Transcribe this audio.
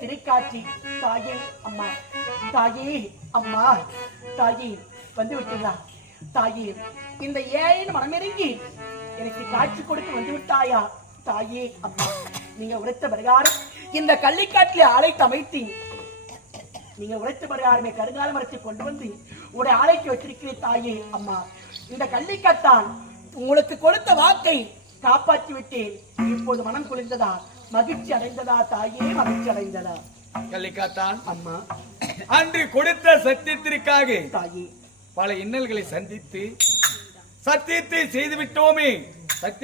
திருக்காட்சி தாயே அம்மா, தாயே அம்மா, தாயே வந்து விட்டீங்களா? தாயே, இந்த ஏழையின் மனமிறங்கி எனக்கு காட்சி கொடுத்து வந்து விட்டாயா? தாயே அம்மா, நீங்க உரைத்த பிரகாரம் இந்த கள்ளிக்காட்டிலே ஆலைத்து அமைத்து நீங்க உரைத்த பிரகாரமே கருங்கால மரத்தை கொண்டு வந்து ஒரு ஆலைக்கு வச்சிருக்கிறேன். தாயே அம்மா, இந்த கள்ளிக்காட்டான் உங்களுக்கு கொடுத்த வாக்கை காப்பாற்றி விட்டேன். இப்போது மனம் குளிர்ந்ததா? மகிழ்ச்சி அடைந்ததா? தாயே மகிழ்ச்சி அடைந்ததா? கள்ளிக்காத்தான் அம்மா, அன்று கொடுத்த சத்தியத்திற்காக தாயே பல இன்னல்களை சந்தித்து சத்தியத்தை செய்து விட்டோமே. சத்திய